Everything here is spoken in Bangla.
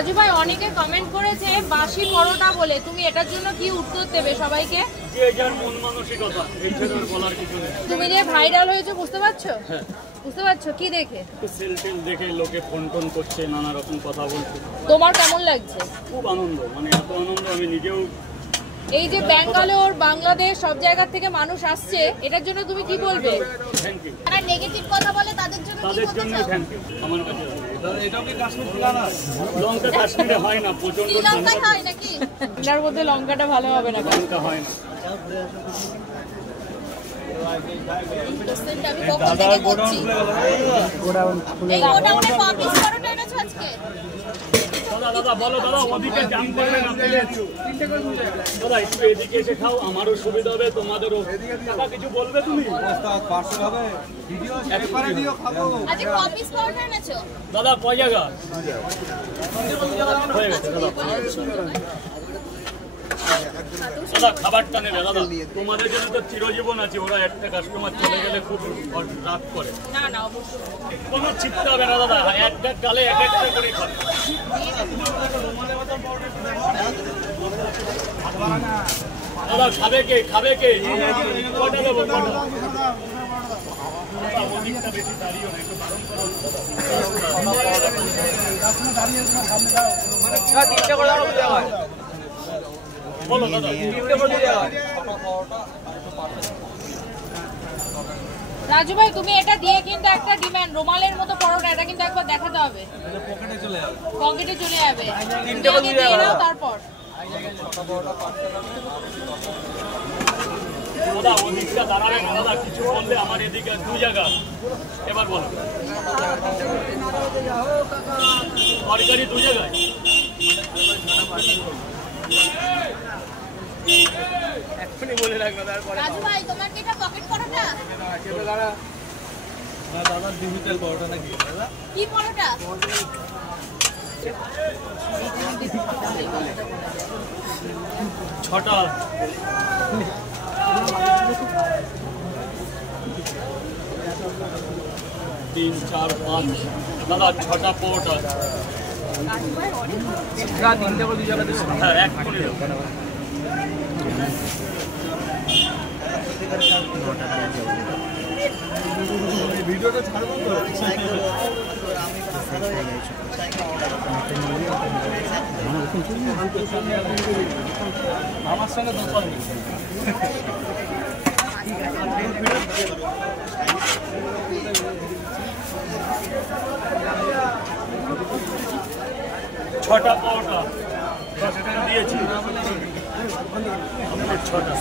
রাজু ভাই অনেকে কমেন্ট করেছে বাসি পরোটা বলে, তুমি এটার জন্য কি উত্তর দেবে সবাইকে? যে যার মন মানসিকতা, এই ছেলের বলার কিছু নেই। তুমি যে ভাইরাল হয়েছে বুঝতে পারছো? হ্যাঁ বুঝতে পারছো কি দেখে? সেল টেল দেখে লোকে ফোন টোন করছে, নানা রকম কথা বলছে। তোমার কেমন লাগছে? খুব আনন্দ, মানে এত আনন্দ আমি নিজেও। এই যে ব্যাঙ্গালোর, বাংলাদেশ সব জায়গা থেকে মানুষ আসছে, এটার জন্য তুমি কি বলবে? Thank you. যারা নেগেটিভ কথা বলে তাদের জন্য তাদের জন্য থ্যাংক ইউ। আমার কাছে এটাও কি কাশ্মীর না? লঙ্কা কাশ্মীরে হয় না, প্রচন্ড ঠান্ডা হয় নাকি? ঠান্ডার মধ্যে লঙ্কাটা ভালো হবে না, লঙ্কা হয় না। দাদা বলো দাদা, ওদিকে জাম করবেন আপনি। দাদা একটু এদিকে এসে খাও, আমারও সুবিধা হবে, তোমাদেরও। দাদা কিছু বলবে তুমি? দাদা কয় জায়গা হয়ে গেছে? দাদা খাবারটা নেবে দাদা, তোমাদের জন্য তো চিরজীবন আছে। ওরা একটা কাস্টমার চলে গেলে খুব রাত করে। না না অবশ্যই কোনো চিন্তা হবে না দাদা, একটা গালে এক একটা করে খাবে। দাদা খাবে কে, খাবে কে? কটা দেবো? অধিকটা বেশি দাঁড়িয়ে না, একটু বারণ করো। বলো দাদা। রাজু ভাই তুমি এটা দিয়ে কিন্তু একটা ডিমান্ড, রুমালের মতো পরোটা, এটা কিন্তু একবার দেখাতে হবে। পকেটে চলে যাবে। তারপর দাদা ওদিকটা দাঁড়াবে না দাদা, কিছু বললে আমার এদিকে দু জায়গা। এবার বলো তরকারি দু জায়গায়। এখনই বলে রাখবে। রাজু ভাই তোমার কি এটা পকেট পরোটা? দাদা ডিজিটাল পরোটা নাকি? কি পরোটা? ছটা। তিন চার পাঁচ, দাদা ছটা পরোটা। হ্যাঁ এক করে ভিডিওটা ছাড়বো তো। আমার সঙ্গে দোকান ছটা পরোটা 10 টাকা দিয়েছি। 6টা